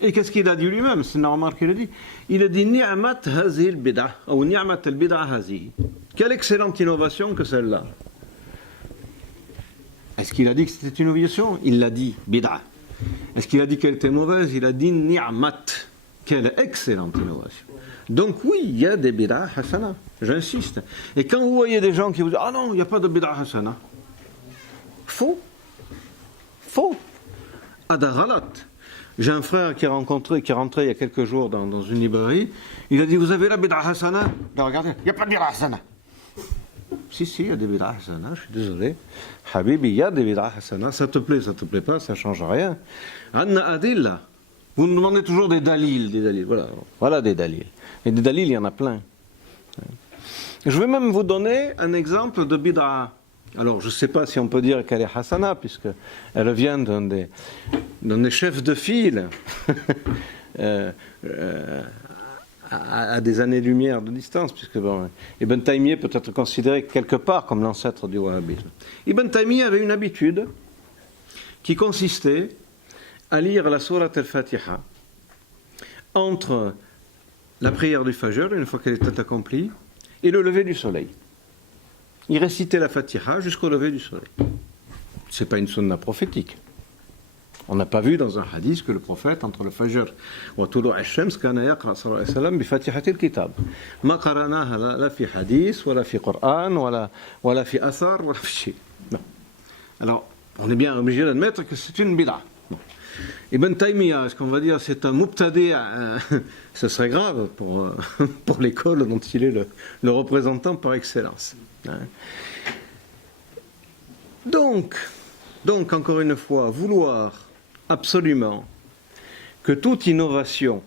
Et qu'est-ce qu'il a dit lui-même? C'est normal qu'il a dit. Il a dit Ni'mat hazil bid'ah, ou Ni'mat al bid'ah hazihi. Quelle excellente innovation que celle-là. Est-ce qu'il a dit que c'était une innovation? Il l'a dit, bid'ah. Est-ce qu'il a dit qu'elle était mauvaise? Il a dit Ni'mat. Quelle excellente innovation. Donc oui, il y a des bid'ah hasana, j'insiste. Et quand vous voyez des gens qui vous disent ah non, il n'y a pas de bid'ah hasana, faux. Faux. Adaghalat. J'ai un frère qui est rentré il y a quelques jours dans une librairie. Il a dit vous avez la bid'ah hasana? Ben, regardez, il n'y a pas de bid'ah hasana. Si, il y a des bid'ah hasana, je suis désolé. Habibi, il y a des bid'ah hasana. Ça te plaît pas, ça ne change rien. Anna adilla. Vous me demandez toujours des dalils. Voilà des dalils. Et des dalils, il y en a plein. Je vais même vous donner un exemple de bid'ah. Alors, je ne sais pas si on peut dire qu'elle est hasana, puisqu'elle vient d'un des chefs de file à des années-lumière de distance, puisque bon, Ibn Taymiyyah peut être considéré quelque part comme l'ancêtre du wahhabisme. Ibn Taymiyyah avait une habitude qui consistait à lire la sourate al-Fatiha entre la prière du Fajr, une fois qu'elle était accomplie, et le lever du soleil. Il récitait la Fatiha jusqu'au lever du soleil. Ce n'est pas une sunna prophétique. On n'a pas vu dans un hadith que le prophète, entre le Fajr wa tulu' ash-shams, kana yaqra sallallahu alayhi wa sallam bi Fatihati al-kitab. Ma qaranaha la fi hadith, wala fi Qur'an, wala fi athar, wala fi shay. Alors, on est bien obligé d'admettre que c'est une bid'ah. Ibn Taymiyyah, est-ce qu'on va dire c'est un mubtadi'? Ce serait grave pour l'école dont il est le représentant par excellence. Donc, encore une fois, vouloir absolument que toute innovation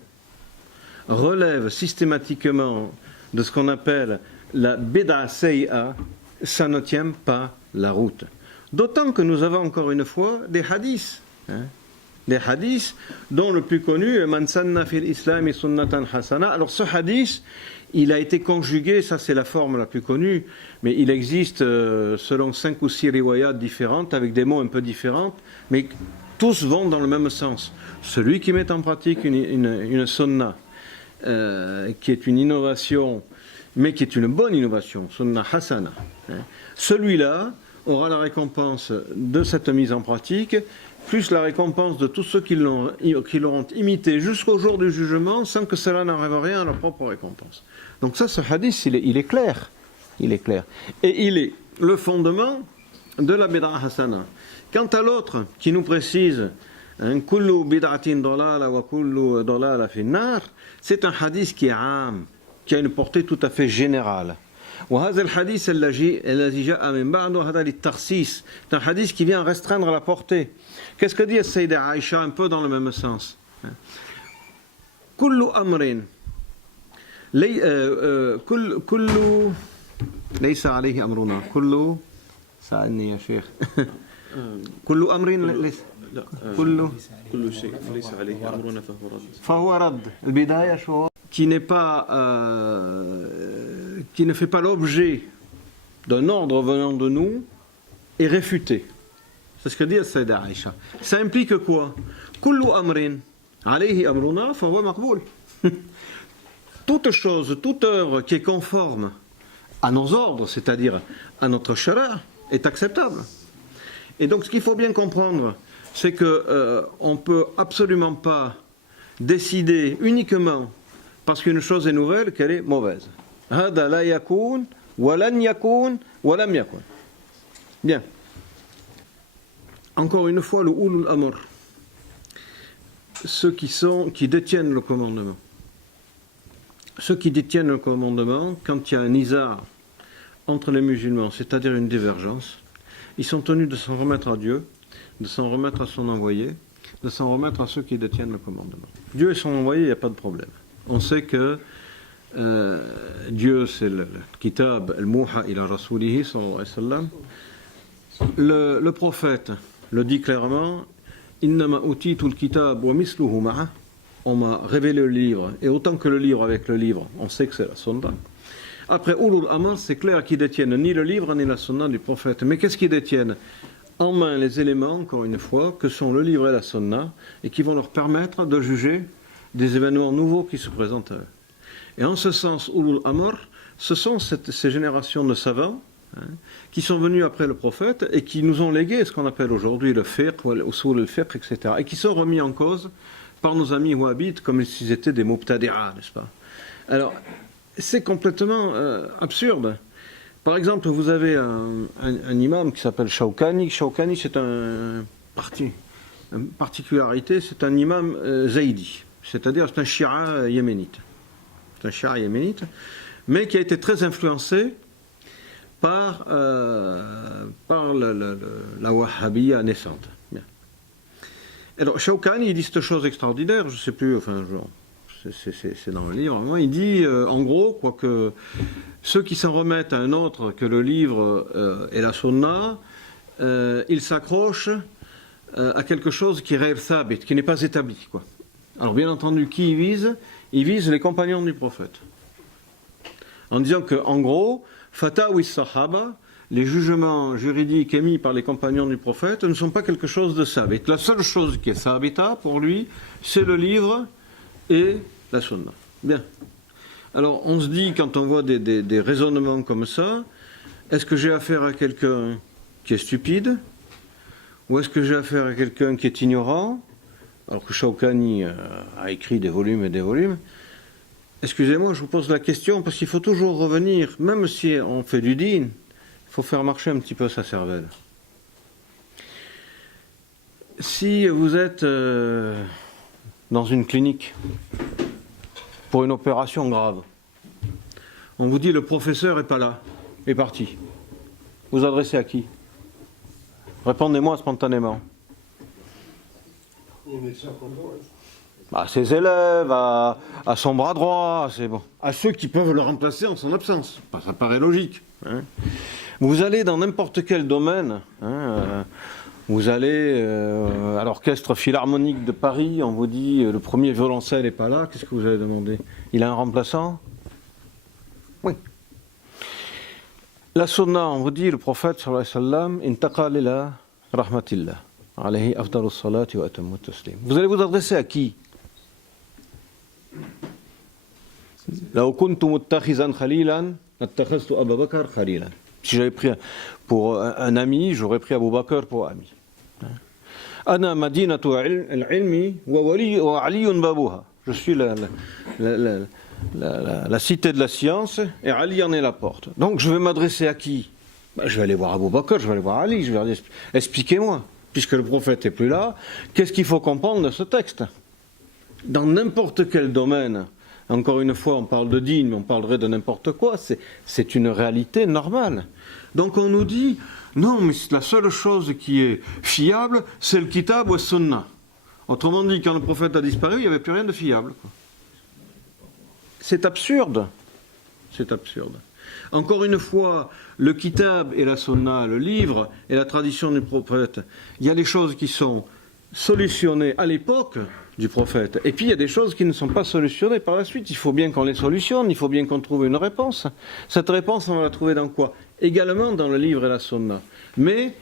relève systématiquement de ce qu'on appelle la bid'a say'a, ça ne tient pas la route. D'autant que nous avons encore une fois des hadiths. Des hadiths dont le plus connu est Man sanna fil islami sunnatan hasana. Alors ce hadith, il a été conjugué, ça c'est la forme la plus connue, mais il existe selon 5 ou 6 riwayat différentes, avec des mots un peu différents, mais tous vont dans le même sens. Celui qui met en pratique une sunna, qui est une innovation, mais qui est une bonne innovation, sunna hasana, celui-là aura la récompense de cette mise en pratique, plus la récompense de tous ceux qui l'auront imité jusqu'au jour du jugement, sans que cela n'enlève rien à leur propre récompense. Donc ça, ce hadith, il est clair. Il est clair. Et il est le fondement de la bid'a hasana. Quant à l'autre, qui nous précise kullu bid'atin dalala wa kullu dalala fi nar, c'est un hadith qui est âme, qui a une portée tout à fait générale. وهذا الحديث الذي جاء من بعده هذا للتخصيص. C'est un hadith qui vient restreindre la portée. Qu'est-ce que dit Sayyida Aïcha un peu dans le même sens? كل أمر كل ليس عليه أمرنا كل سألني يا شيخ كل أمر ليس كل شيء ليس عليه أمرنا فهو رد البداية شو qui ne fait pas l'objet d'un ordre venant de nous est réfuté. C'est ce que dit Sayyida Aïcha. Ça implique quoi? Kullu amrin alayhi amruna fa huwa maqboul. Toute chose, toute œuvre qui est conforme à nos ordres, c'est-à-dire à notre shara, est acceptable. Et donc ce qu'il faut bien comprendre, c'est que on peut absolument pas décider uniquement parce qu'une chose est nouvelle qu'elle est mauvaise. Hada la yakun wa lan yakun wa lam yakun. Bien. Encore une fois, le ulul amr, ceux qui détiennent le commandement. Ceux qui détiennent le commandement, quand il y a un isar entre les musulmans, c'est-à-dire une divergence, ils sont tenus de s'en remettre à Dieu, de s'en remettre à son envoyé, de s'en remettre à ceux qui détiennent le commandement. Dieu et son envoyé, il n'y a pas de problème. On sait que Dieu, c'est le kitab, al-muha ila rasulihi, sallallahu alayhi wa sallam. Le prophète le dit clairement, innama utitu al-kitab wa misluhu ma'a. On m'a révélé le livre, et autant que le livre avec le livre, on sait que c'est la sunna. Après, ulul amr, c'est clair qu'ils détiennent ni le livre ni la sunna du prophète. Mais qu'est-ce qu'ils détiennent? en main les éléments, encore une fois, que sont le livre et la sunna, et qui vont leur permettre de juger des événements nouveaux qui se présentent à eux. Et en ce sens, Ulul Amr, ce sont ces générations de savants qui sont venus après le prophète et qui nous ont légué ce qu'on appelle aujourd'hui le fiqh, l'usul al-fiqh, etc. Et qui sont remis en cause par nos amis wahhabites comme s'ils étaient des mubtadi'a, n'est-ce pas? Alors, c'est complètement absurde. Par exemple, vous avez un imam qui s'appelle Shawkani. Shawkani, c'est une particularité, c'est un imam zaïdi, c'est-à-dire c'est un shia yéménite. C'est un shia yéménite, mais qui a été très influencé par la wahhabiyya naissante. Bien. Alors, Shawkani, il dit cette chose extraordinaire, je ne sais plus, enfin, c'est dans le livre, moi, il dit, en gros, quoi, que ceux qui s'en remettent à un autre que le livre et la sunna, ils s'accrochent à quelque chose qui est ghayr thabit, qui n'est pas établi, quoi. Alors, bien entendu, qui il vise? Il vise les compagnons du prophète. En disant que, en gros, Fatawi Sahaba, les jugements juridiques émis par les compagnons du prophète ne sont pas quelque chose de sabit. La seule chose qui est sabita pour lui, c'est le livre et la sunna. Bien. Alors on se dit, quand on voit des raisonnements comme ça, est-ce que j'ai affaire à quelqu'un qui est stupide? Ou est-ce que j'ai affaire à quelqu'un qui est ignorant? Alors que Shawkani a écrit des volumes et des volumes. Excusez-moi, je vous pose la question, parce qu'il faut toujours revenir, même si on fait du din, il faut faire marcher un petit peu sa cervelle. Si vous êtes dans une clinique pour une opération grave, on vous dit le professeur n'est pas là, est parti. Vous adressez à qui? Répondez-moi spontanément. À ses élèves, à son bras droit, c'est bon. À ceux qui peuvent le remplacer en son absence. Ça paraît logique. Hein. Vous allez dans n'importe quel domaine, vous allez à l'orchestre philharmonique de Paris, on vous dit le premier violoncelle n'est pas là, qu'est-ce que vous allez demander? Il a un remplaçant? Oui. La sunna, on vous dit, le prophète sallallahu alayhi wa sallam, intaqal ila rahmatillah, alayhi afdalus salati wa atammu taslim. Vous allez vous adresser à qui? Law kuntu muttakhizan khalilan attakhaztu Abu Bakr khalilan. Si j'avais pris pour un ami, j'aurais pris Abu Bakr pour ami. Ana madinatu al-ilmi wa aliyun babuha. Je suis la cité de la science et Ali en est la porte. Donc je vais m'adresser à qui? Je vais aller voir Abu Bakr, je vais aller voir Ali, je vais dire expliquez-moi, puisque le prophète n'est plus là, qu'est-ce qu'il faut comprendre de ce texte? Dans n'importe quel domaine, encore une fois, on parle de din, mais on parlerait de n'importe quoi, c'est une réalité normale. Donc on nous dit, non, mais la seule chose qui est fiable, c'est le kitab ou le sunna. Autrement dit, quand le prophète a disparu, il n'y avait plus rien de fiable. C'est absurde. C'est absurde. Encore une fois, le kitab et la sunna, le livre et la tradition du prophète, il y a des choses qui sont solutionnées à l'époque du prophète. Et puis il y a des choses qui ne sont pas solutionnées par la suite. Il faut bien qu'on les solutionne, il faut bien qu'on trouve une réponse. Cette réponse, on va la trouver dans quoi? Également dans le livre et la sunna. Mais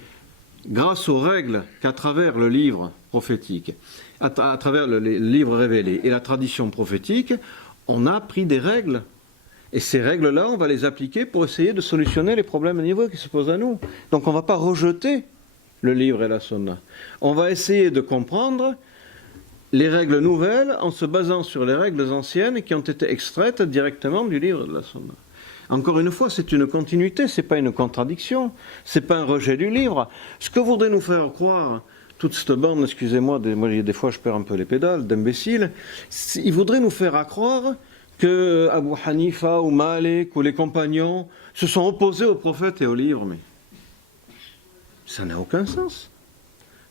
grâce aux règles qu'à travers le livre prophétique, à travers le livre révélé et la tradition prophétique, on a pris des règles. Et ces règles-là, on va les appliquer pour essayer de solutionner les problèmes nouveaux qui se posent à nous. Donc on ne va pas rejeter le livre et la sunna. On va essayer de comprendre les règles nouvelles en se basant sur les règles anciennes qui ont été extraites directement du livre de la sunna. Encore une fois, c'est une continuité, ce n'est pas une contradiction, ce n'est pas un rejet du livre. Ce que voudrait nous faire croire toute cette bande, excusez-moi, des fois je perds un peu les pédales, d'imbéciles, ils voudraient nous faire croire que Abu Hanifa ou Malik ou les compagnons se sont opposés au prophète et au livre, mais ça n'a aucun sens.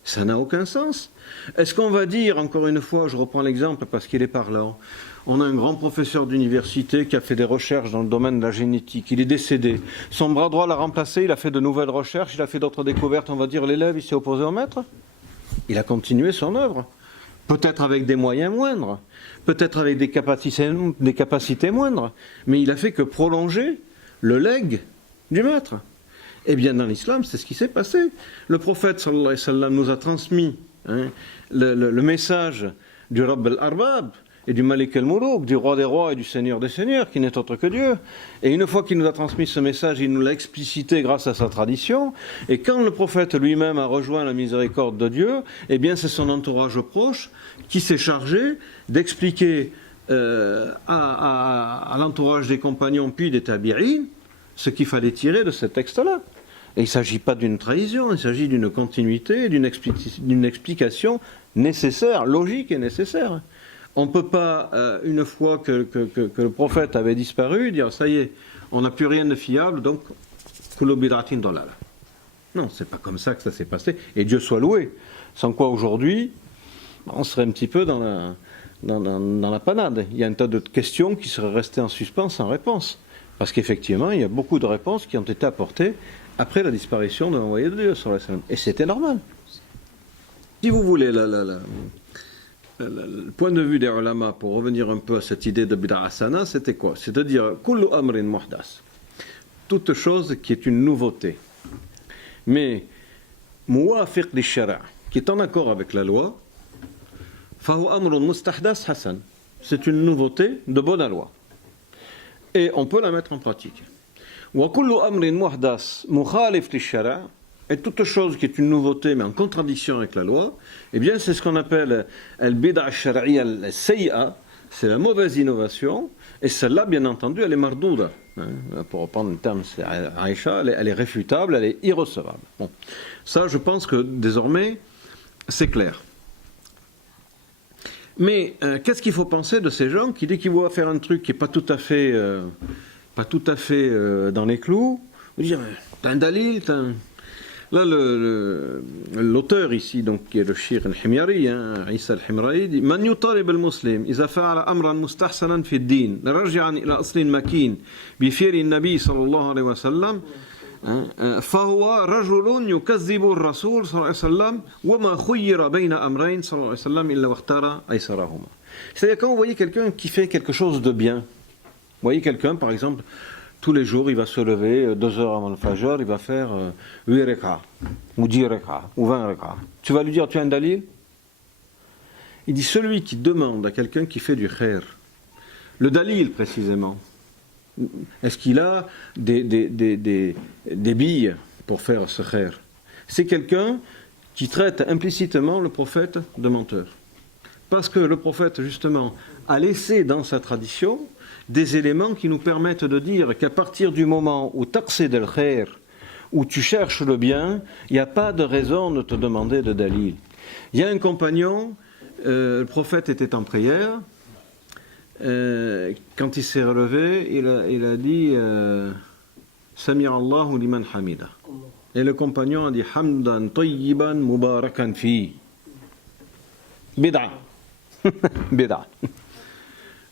Ça n'a aucun sens. Est-ce qu'on va dire, encore une fois, je reprends l'exemple parce qu'il est parlant, on a un grand professeur d'université qui a fait des recherches dans le domaine de la génétique, il est décédé, son bras droit l'a remplacé, il a fait de nouvelles recherches, il a fait d'autres découvertes, on va dire l'élève, il s'est opposé au maître? Il a continué son œuvre, peut-être avec des moyens moindres, peut-être avec des capacités moindres, mais il a fait que prolonger le legs du maître. Eh bien, dans l'islam, c'est ce qui s'est passé. Le prophète, sallallahu alayhi wa sallam, nous a transmis le message du Rabb al-Arbab et du Malik al-Moulouk, du roi des rois et du seigneur des seigneurs, qui n'est autre que Dieu. Et une fois qu'il nous a transmis ce message, il nous l'a explicité grâce à sa tradition. Et quand le prophète lui-même a rejoint la miséricorde de Dieu, eh bien, c'est son entourage proche qui s'est chargé d'expliquer à l'entourage des compagnons puis des tabi'in ce qu'il fallait tirer de ce texte-là. Et il ne s'agit pas d'une trahison, il s'agit d'une continuité, d'une explication nécessaire, logique et nécessaire. On ne peut pas, une fois que le prophète avait disparu, dire ça y est, on n'a plus rien de fiable, donc kullu bid'atin dalala. Non, c'est pas comme ça que ça s'est passé. Et Dieu soit loué. Sans quoi aujourd'hui, on serait un petit peu dans la panade. Il y a un tas de questions qui seraient restées en suspens sans réponse. Parce qu'effectivement, il y a beaucoup de réponses qui ont été apportées après la disparition de l'envoyé de Dieu. Et c'était normal. Si vous voulez, le point de vue des ulama, pour revenir un peu à cette idée de bid'a hasana, c'était quoi? C'est-à-dire, kullu amrin muhdas, toute chose qui est une nouveauté. Mais, muwafiq li shara', qui est en accord avec la loi, fahu amrun mustahdas hasan. C'est une nouveauté de bonne loi. Et on peut la mettre en pratique. Wa kullu amrin muhdas mukhalif li shara', et toute chose qui est une nouveauté mais en contradiction avec la loi, eh bien c'est ce qu'on appelle al-bid'a al-shar'iyya al-sayyi'a, c'est la mauvaise innovation, et celle-là bien entendu elle est mardouda. Pour reprendre le terme, c'est Aïcha, elle est réfutable, elle est irrecevable. Bon. Ça, je pense que désormais, c'est clair. Mais qu'est-ce qu'il faut penser de ces gens qui, dès qu'ils voient faire un truc qui n'est pas tout à fait, dans les clous, vous disent t'as un dalil, t'as un... Là, l'auteur ici, donc, qui est le Shir al-Himyari, Isa al-Himyari, dit Man yutalib al-Muslim, iza fa'ala amran mustahsanan fi ad-din, raji'an ila aslin makin, bi fi'li an-nabi sallallahu alayhi wa sallam, fahuwa rajulun yukazzibu ar-rasul sallallahu alayhi wa sallam, wa ma khuyyira bayna amrayn sallallahu alayhi wa sallam illa wakhtara aysarahuma. C'est-à-dire, quand vous voyez quelqu'un qui fait quelque chose de bien, vous voyez quelqu'un, par exemple, tous les jours, il va se lever 2 heures avant le Fajr, il va faire 8 reka, ou 10 reka, ou 20 reka. Tu vas lui dire, tu as un dalil? Il dit, celui qui demande à quelqu'un qui fait du khair, le dalil précisément, est-ce qu'il a des billes pour faire ce khair? C'est quelqu'un qui traite implicitement le prophète de menteur. Parce que le prophète, justement, a laissé dans sa tradition des éléments qui nous permettent de dire qu'à partir du moment où taqsid al-khair, où tu cherches le bien, il n'y a pas de raison de te demander de dalil. Il y a un compagnon, le prophète était en prière, quand il s'est relevé, il a dit Samir Allahu liman hamida. Et le compagnon a dit Hamdan tayyiban mubarakan fi. Bid'a. Bid'a.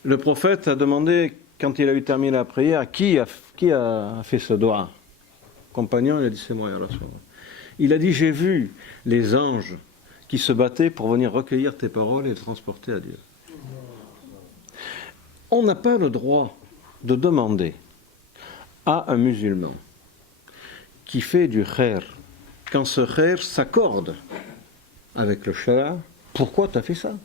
Le prophète a demandé, quand il a eu terminé la prière, qui a fait ce doigt? Le compagnon, il a dit, c'est moi, ya Rasulullah. Il a dit, j'ai vu les anges qui se battaient pour venir recueillir tes paroles et les transporter à Dieu. On n'a pas le droit de demander à un musulman qui fait du khair, quand ce khair s'accorde avec le shara, pourquoi tu as fait ça?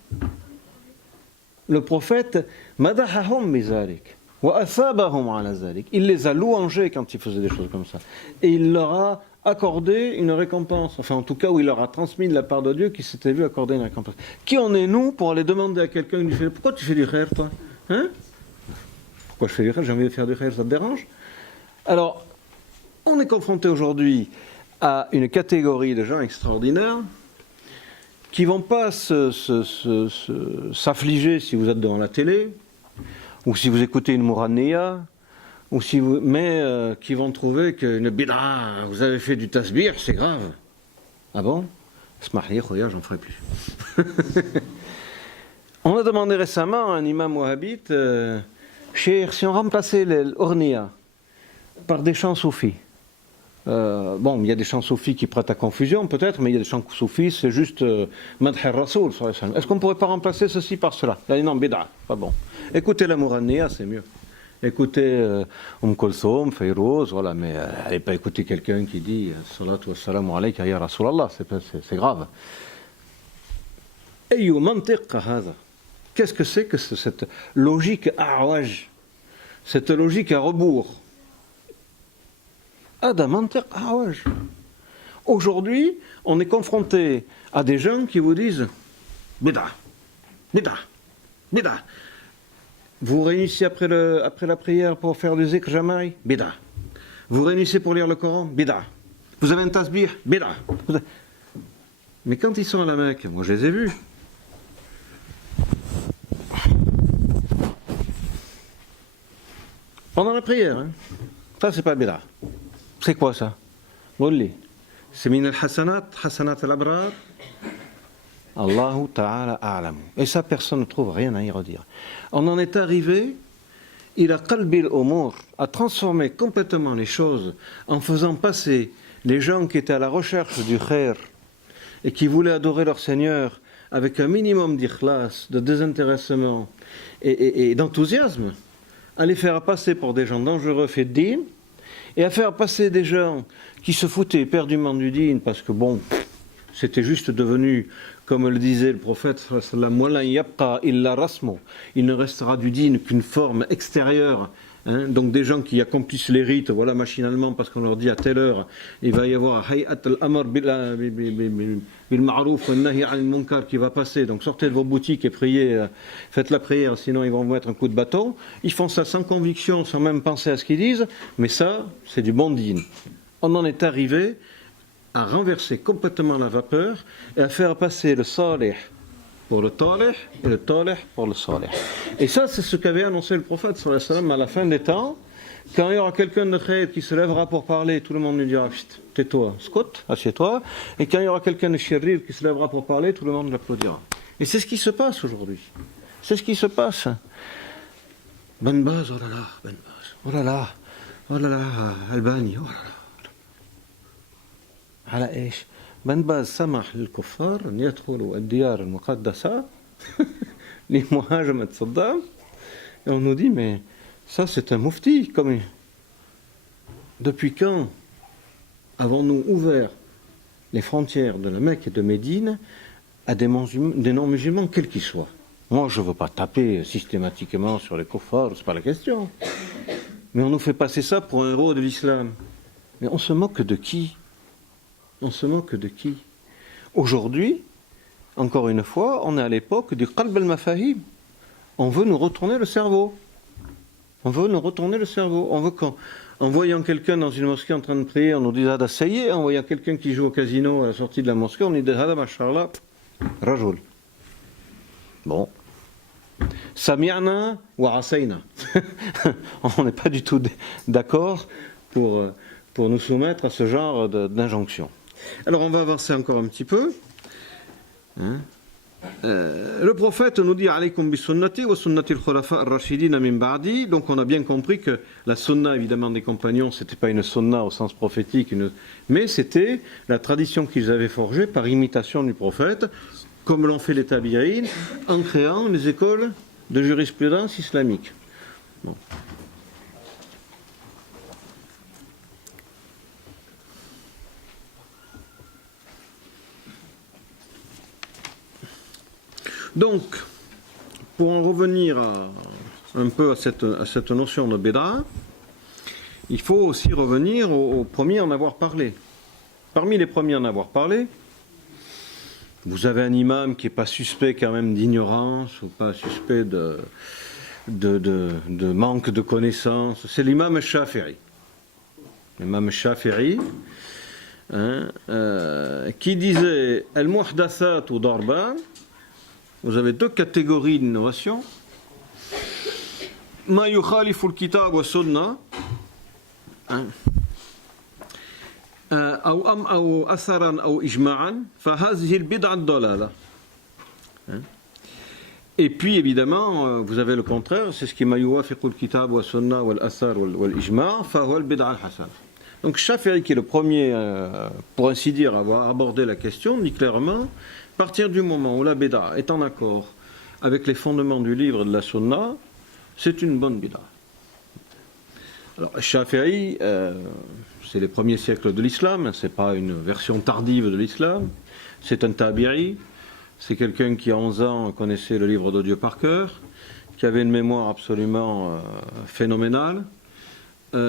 Le prophète, madahahum bizalik, wa asabahum ala zalik. Il les a louangés quand ils faisaient des choses comme ça. Et il leur a accordé une récompense. Enfin, en tout cas, où il leur a transmis de la part de Dieu qui s'était vu accorder une récompense. Qui en est nous pour aller demander à quelqu'un qui lui fait pourquoi tu fais du khair, toi? Hein? Pourquoi je fais du khair? J'ai envie de faire du khair, ça te dérange? Alors, on est confronté aujourd'hui à une catégorie de gens extraordinaires qui ne vont pas s'affliger si vous êtes devant la télé, ou si vous écoutez une Mouraniya, mais qui vont trouver qu'une bid'a, vous avez fait du tasbih, c'est grave. Ah bon? Smahli, khoya, j'en ferai plus. On a demandé récemment à un imam wahhabite, Cheikh, si on remplaçait l'orniya par des chants soufis. Bon, il y a des chants soufis qui prêtent à confusion peut-être, mais il y a des chants soufis, c'est juste Madh al-Rasoul. Est-ce qu'on ne pourrait pas remplacer ceci par cela? Il a dit non, bid'a, pas bon. Écoutez la Mouraniya, c'est mieux. écouter Kulthum, Fayrouz, voilà, mais allez pas écouter quelqu'un qui dit Salatu wa salamu alayka ya Rasulallah, c'est grave. Ayyu mantiq hada. Qu'est-ce que c'est que cette logique a'waj, cette logique à rebours? Hada mantiq a'waj. Aujourd'hui, on est confronté à des gens qui vous disent Bida, Bida, Bida. Vous vous réunissez après la prière pour faire du zikr jamaï, Bida. Vous vous réunissez pour lire le Coran, Bida. Vous avez un tasbih, Bida. Mais quand ils sont à la Mecque, moi je les ai vus. Pendant la prière, hein. Ça c'est pas Bida. C'est quoi ça? Molli. C'est min al-hasanat, hasanat al-abrar. Allahu ta'ala a'lam. Et ça, personne ne trouve rien à y redire. On en est arrivé, il a qalbil umur, à transformer complètement les choses en faisant passer les gens qui étaient à la recherche du khair et qui voulaient adorer leur Seigneur avec un minimum d'ikhlas, de désintéressement et d'enthousiasme, à les faire passer pour des gens dangereux faits de din, et à faire passer des gens qui se foutaient éperdument du din parce que bon, c'était juste devenu, comme le disait le prophète, il ne restera du din qu'une forme extérieure. Hein, donc des gens qui accomplissent les rites, voilà, machinalement, parce qu'on leur dit à telle heure, il va y avoir hay'at al-amr bil ma'ruf wa nahy anil munkar qui va passer, donc sortez de vos boutiques et priez, faites la prière, sinon ils vont vous mettre un coup de bâton. Ils font ça sans conviction, sans même penser à ce qu'ils disent, mais ça, c'est du bon din. On en est arrivé à renverser complètement la vapeur et à faire passer le salih pour le talih et le talih pour le salih. Et ça, c'est ce qu'avait annoncé le prophète sallallahu alayhi wa sallam à la fin des temps. Quand il y aura quelqu'un de khayr qui se lèvera pour parler, tout le monde lui dira tais-toi, scout, assieds-toi. Et quand il y aura quelqu'un de shirrir qui se lèvera pour parler, tout le monde l'applaudira. Et c'est ce qui se passe aujourd'hui. C'est ce qui se passe. Ben Baz, oh là là, Ben Baz, oh là là, oh là là, Albani, oh là là. على ايش؟ بن باز سمح للكفار ان يدخلوا الديار المقدسه لمهاجمه صدام. Et on nous dit mais ça c'est un mufti comme depuis quand avons-nous ouvert les frontières de la Mecque et de Médine à des non-musulmans quels qu'ils soient? Moi je ne veux pas taper systématiquement sur les kuffars, c'est pas la question. Mais on nous fait passer ça pour un héros de l'islam. Mais on se moque de qui? On se moque de qui? Aujourd'hui, encore une fois, on est à l'époque du qalb al-mafahim. On veut nous retourner le cerveau. On veut nous retourner le cerveau. On veut qu'en voyant quelqu'un dans une mosquée en train de prier, on nous dise ah ça y est. En voyant quelqu'un qui joue au casino à la sortie de la mosquée, on nous dit ah mashallah, rajoul. Bon. Sami'na wa asayna. On n'est pas du tout d'accord pour nous soumettre à ce genre d'injonction. Alors on va avancer encore un petit peu. Le prophète nous dit alaykum bi sunnati wa sunnati al-khulafa ar-rashidin min ba'di. Donc on a bien compris que la sunna évidemment des compagnons, c'était pas une sunna au sens prophétique, mais c'était la tradition qu'ils avaient forgée par imitation du prophète, comme l'ont fait les tabi'in en créant les écoles de jurisprudence islamique. Bon. Donc, pour en revenir un peu à cette notion de bid'a, il faut aussi revenir aux premiers à en avoir parlé. Parmi les premiers à en avoir parlé, vous avez un imam qui n'est pas suspect quand même d'ignorance ou pas suspect de manque de connaissances, c'est l'imam Shafi'i. L'imam Shafi'i, qui disait « Al-muhdathat ou darban » Vous avez deux catégories d'innovation. Ma yukhalifu al-kitab wa sunnah أو أثرا أو إجماعا فهذه البدعة الضلالة. Et puis évidemment, vous avez le contraire, c'est ce qui ma yuwafiqu al-kitab wa sunnah wal athar wal ijma' fa huwa al-bid'a al-hasana. Donc Shafi'i, qui est le premier, pour ainsi dire, à avoir abordé la question, dit clairement, à partir du moment où la bid'a est en accord avec les fondements du livre de la sunna, c'est une bonne bid'a. Alors, Shafi'i, c'est les premiers siècles de l'islam, c'est pas une version tardive de l'islam, c'est un tabi'i, c'est quelqu'un qui à 11 ans connaissait le livre de Dieu par cœur, qui avait une mémoire absolument phénoménale, dont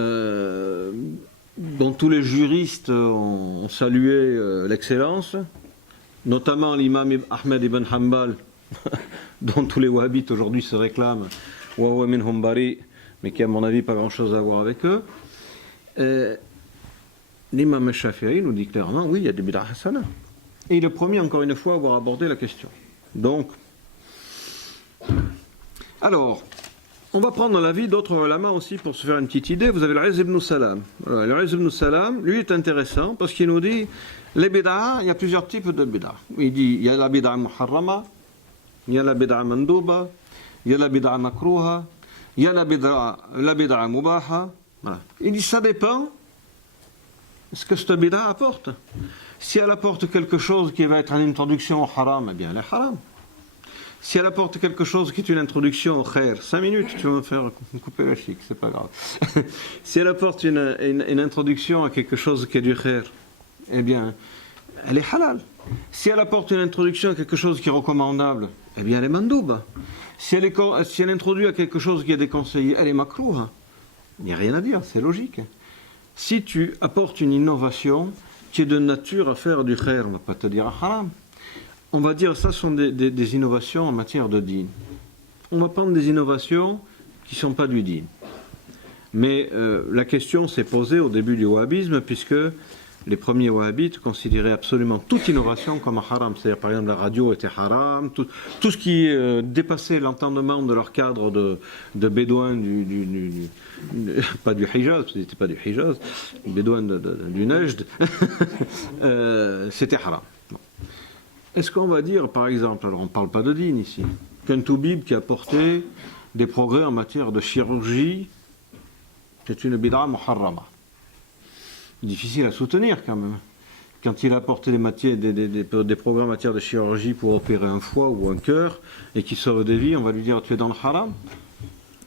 tous les juristes ont salué l'excellence, notamment l'imam Ahmed ibn Hanbal, dont tous les wahhabites aujourd'hui se réclament, wa huwa minhum bari, mais qui à mon avis pas grand chose à voir avec eux. L'imam Shafi'i nous dit clairement, oui, il y a des bid'ah hasana. Et il est le premier, encore une fois, à avoir abordé la question. Donc, alors, on va prendre l'avis d'autres ulama aussi pour se faire une petite idée. Vous avez l'Izz ibn Salam. L'Izz ibn Salam, lui, est intéressant parce qu'il nous dit, les bid'ah, il y a plusieurs types de bid'ah. Il dit, il y a la bid'ah muharrama, il y a la bid'ah mandouba, il y a la bid'ah makrouha, il y a la bid'ah mubaha. Voilà. Il dit, ça dépend de ce que cette bid'ah apporte. Si elle apporte quelque chose qui va être une introduction au haram, eh bien elle est haram. Si elle apporte quelque chose qui est une introduction au khair, 5 minutes, tu vas me faire couper le chic, c'est pas grave. Si elle apporte une introduction à quelque chose qui est du khair, eh bien, elle est halal. Si elle apporte une introduction à quelque chose qui est recommandable, eh bien, elle est mandouba. Si elle introduit à quelque chose qui est déconseillé, elle est makrouha. Il n'y a rien à dire, c'est logique. Si tu apportes une innovation qui est de nature à faire du khair, on ne va pas te dire haram. On va dire ça sont des innovations en matière de din. On va prendre des innovations qui ne sont pas du din. Mais la question s'est posée au début du wahhabisme, puisque les premiers wahhabites considéraient absolument toute innovation comme haram. C'est-à-dire, par exemple, la radio était haram, tout ce qui dépassait l'entendement de leur cadre de bédouins pas du Hijaz, c'était pas du Hijaz, bédouins du Najd, c'était haram. Bon. Est-ce qu'on va dire, par exemple, alors on ne parle pas de din ici, qu'un toubib qui a apporté des progrès en matière de chirurgie, c'est une bid'a muharrama. Difficile à soutenir quand même. Quand il a apporté des progrès en matière de chirurgie pour opérer un foie ou un cœur et qui sauve des vies, on va lui dire tu es dans le haram.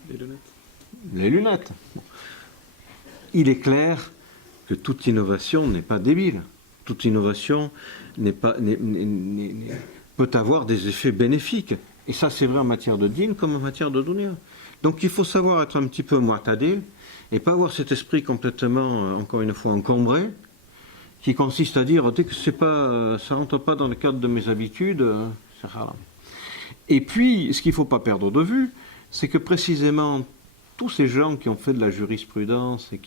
Les lunettes. Les lunettes. Bon. Il est clair que toute innovation n'est pas débile. Toute innovation peut avoir des effets bénéfiques. Et ça, c'est vrai en matière de din comme en matière de dunya. Donc il faut savoir être un petit peu mu'tadil et pas avoir cet esprit complètement, encore une fois, encombré, qui consiste à dire dès que ça ne rentre pas dans le cadre de mes habitudes, c'est haram. Et puis, ce qu'il ne faut pas perdre de vue, c'est que précisément tous ces gens qui ont fait de la jurisprudence et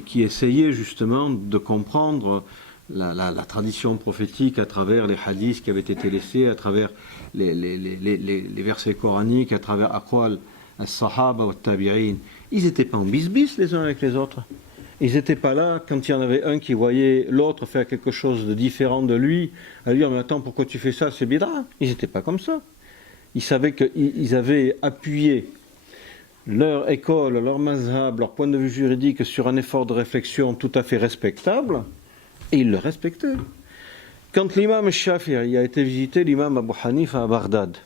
qui essayaient justement de comprendre la tradition prophétique à travers les hadiths qui avaient été laissés, à travers les versets coraniques, à travers aqwal as-sahaba wa tabi'in, ils n'étaient pas en bis-bis les uns avec les autres. Ils n'étaient pas là quand il y en avait un qui voyait l'autre faire quelque chose de différent de lui, à lui dire mais attends pourquoi tu fais ça, c'est bid'a. Ils n'étaient pas comme ça. Ils savaient qu'ils avaient appuyé leur école, leur mazhab, leur point de vue juridique sur un effort de réflexion tout à fait respectable, et ils le respectaient. Quand l'imam Shafi'i a été visiter l'imam Abu Hanifa à Bagdad,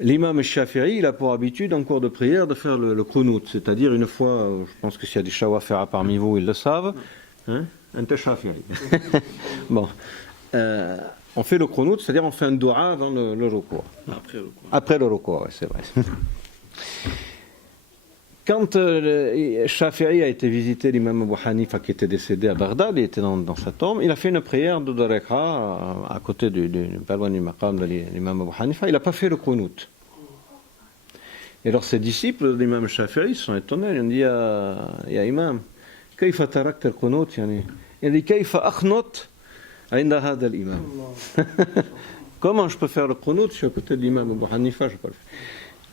l'imam Shafi'i, il a pour habitude en cours de prière de faire le qunut, c'est-à-dire une fois, je pense que s'il y a des shawafira parmi vous, ils le savent, hein, un Shafi'i. Bon, on fait le qunut, c'est-à-dire on fait un dua avant le recours. Après le recours, ouais, c'est vrai. Quand Shafi'i a été visiter l'imam Abu Hanifa qui était décédé à Bagdad, il était dans sa tombe, il a fait une prière de Rekha à côté pas loin du maqam de l'imam Abu Hanifa, il n'a pas fait le qunut. Et alors ses disciples de l'imam Shafi'i sont étonnés, ils ont dit ya imam, kayfa tarakta al-qunut yani? Il a dit kayfa akhnut inda hada al-imam. Comment je peux faire le qunut? Je suis à côté de l'imam Abu Hanifa, je peux le faire.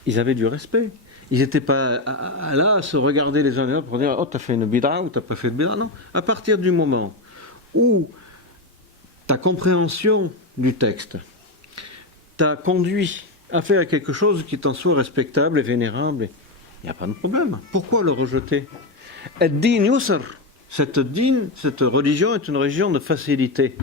Ils avaient du respect. Ils n'étaient pas là à se regarder les uns les autres pour dire « Oh, tu as fait une bid'a ou tu n'as pas fait de bid'a ». Non. À partir du moment où ta compréhension du texte t'a conduit à faire quelque chose qui t'en soit respectable et vénérable, il n'y a pas de problème. Pourquoi le rejeter? Ad-din yusr. Cette religion est une religion de facilité.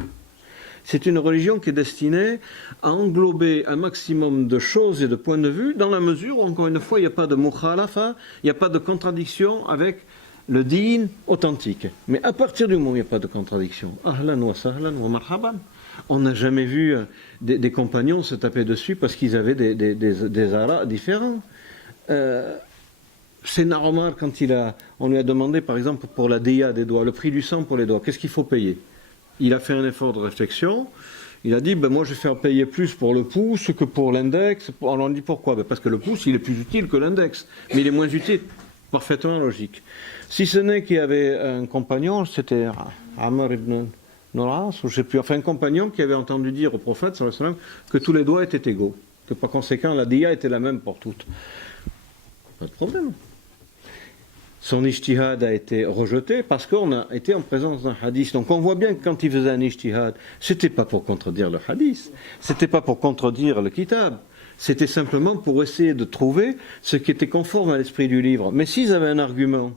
C'est une religion qui est destinée à englober un maximum de choses et de points de vue, dans la mesure où, encore une fois, il n'y a pas de mukhalafa, il n'y a pas de contradiction avec le din authentique. Mais à partir du moment où il n'y a pas de contradiction, ahlan wa sahlan wa marhaban, on n'a jamais vu des compagnons se taper dessus parce qu'ils avaient des aras différents. C'est Omar, quand on lui a demandé, par exemple, pour la déa des doigts, le prix du sang pour les doigts, qu'est-ce qu'il faut payer? Il a fait un effort de réflexion. Il a dit, moi je vais faire payer plus pour le pouce que pour l'index. On lui dit pourquoi? Parce que le pouce, il est plus utile que l'index, mais il est moins utile. Parfaitement logique. Si ce n'est qu'il y avait un compagnon, c'était Amr ibn Nuras, ou je sais plus, enfin un compagnon qui avait entendu dire au prophète sallallahu alayhi wa sallam, que tous les doigts étaient égaux, que par conséquent la dia était la même pour toutes. Pas de problème. Son ijtihad a été rejeté parce qu'on a été en présence d'un hadith. Donc on voit bien que quand il faisait un ijtihad, c'était pas pour contredire le hadith, c'était pas pour contredire le kitab, c'était simplement pour essayer de trouver ce qui était conforme à l'esprit du livre. Mais s'ils avaient un argument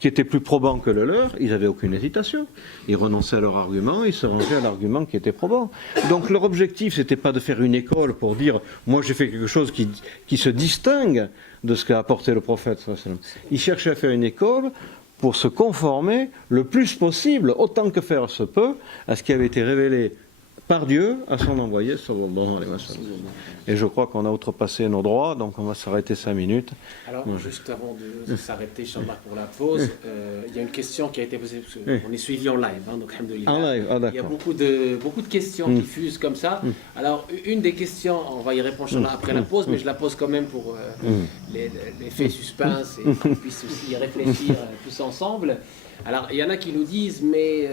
qui était plus probant que le leur, ils n'avaient aucune hésitation. Ils renonçaient à leur argument, ils se rangeaient à l'argument qui était probant. Donc leur objectif, c'était pas de faire une école pour dire « moi j'ai fait quelque chose qui se distingue de ce qu'a apporté le prophète ». Ils cherchaient à faire une école pour se conformer le plus possible, autant que faire se peut, à ce qui avait été révélé par Dieu à son envoyé, sallallahu alayhi wa sallam. Et je crois qu'on a outrepassé nos droits, donc on va s'arrêter 5 minutes. Alors, juste avant de s'arrêter, Inch'Allah, pour la pause, il y a une question qui a été posée, parce qu'on est suivi en live, donc alhamdoulilah. En live, il y a beaucoup de questions qui fusent comme ça. Alors, une des questions, on va y répondre Inch'Allah après la pause, mais je la pose quand même pour l'effet suspense et qu'on puisse aussi y réfléchir tous ensemble. Alors, il y en a qui nous disent, mais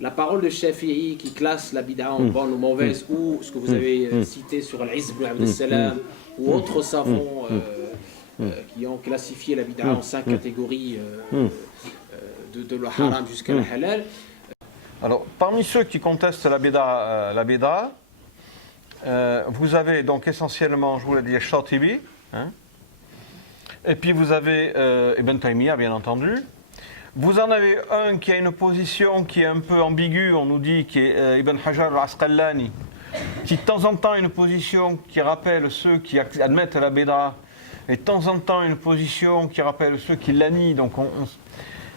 la parole de Shafi'i qui classe la bid'a en bonne ou mauvaise, ou ce que vous avez cité sur Al-Izz ibn Abd al-Salam, ou autres savants qui ont classifié la bid'a en 5 catégories, de le haram jusqu'à la halal. Alors, parmi ceux qui contestent la bid'a, vous avez donc essentiellement, je vous l'ai dit, Shatibi, et puis vous avez Ibn Taymiyyah, bien entendu. Vous en avez un qui a une position qui est un peu ambiguë, on nous dit, qui est Ibn Hajar al-Asqalani, qui de temps en temps a une position qui rappelle ceux qui admettent la bid'a, et de temps en temps une position qui rappelle ceux qui la nient. Donc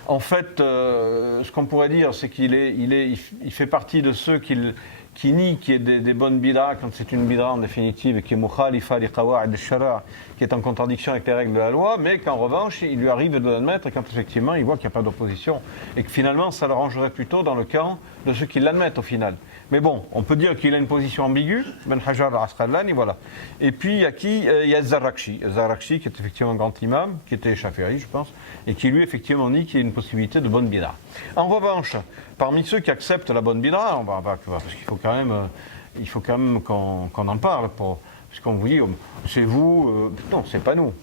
en fait, ce qu'on pourrait dire, c'est qu'il fait partie de ceux qui nient qu'il y ait des bonnes bid'a, quand c'est une bid'a en définitive qui est mukhalifa li qawa'id al-shara', qui est en contradiction avec les règles de la loi, mais qu'en revanche, il lui arrive de l'admettre quand effectivement il voit qu'il n'y a pas d'opposition, et que finalement ça le rangerait plutôt dans le camp de ceux qui l'admettent au final. Mais bon, on peut dire qu'il a une position ambiguë, Ben Hajar al-Asqalani, voilà. Et puis il y a qui? Il y a Zarrakshi, qui est effectivement un grand imam, qui était Shafi'i, je pense, et qui lui effectivement nie qu'il y ait une possibilité de bonne bid'a. En revanche, parmi ceux qui acceptent la bonne bid'a, parce qu'il faut quand même qu'on en parle, parce qu'on vous dit, c'est vous, non, c'est pas nous.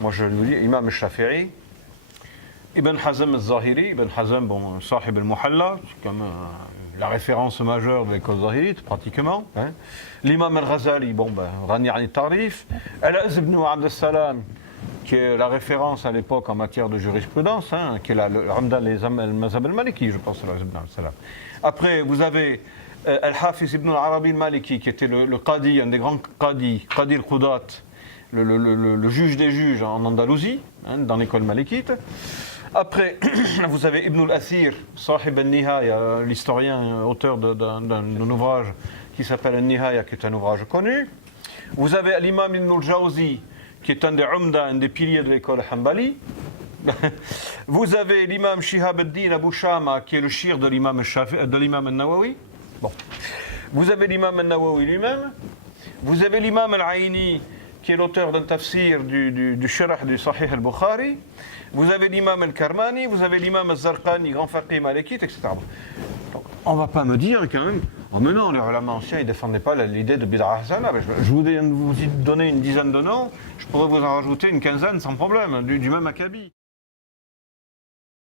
Moi je vous dis, Imam al-Shafi'i, Ibn Hazm al-Zahiri, Ibn Hazm, bon, Sahib al-Muhalla, c'est comme la référence majeure de l'école zahirite, pratiquement. L'imam al-Ghazali, bon, Rani al-Tarif, Al-Az ibn Abd al-Salam, qui est la référence à l'époque en matière de jurisprudence, qui est le Ramdan al-Mazhab al-Maliki, je pense, Al-Az ibn Abd al-Salam. Après, vous avez Al-Hafiz ibn al-Arabi al-Maliki, qui était le Qadi, un des grands Qadi al-Qudat, le juge des juges en Andalousie, dans l'école malikite. Après, vous avez Ibn al-Athir, Sahib al-Nihaya, l'historien, auteur d'un ouvrage qui s'appelle al-Nihaya, qui est un ouvrage connu. Vous avez l'imam Ibn al-Jawzi, qui est un des umda, un des piliers de l'école Hanbali. Vous avez l'imam Shihab al-Din Abu Shama, qui est le shir de l'imam al-Nawawi. Bon. Vous avez l'imam al-Nawawi lui-même. Vous avez l'imam al-Aini, qui est l'auteur d'un tafsir du sharh du Sahih al-Bukhari. Vous avez l'imam al-Karmani, vous avez l'imam al-Zarqani, grand faqih malikite, etc. Donc, on ne va pas me dire quand même, oh mais non, les ulama anciens, ils ne défendaient pas l'idée de bid'a hasana. Je vous ai donné une dizaine de noms, je pourrais vous en rajouter une quinzaine sans problème, du même acabit.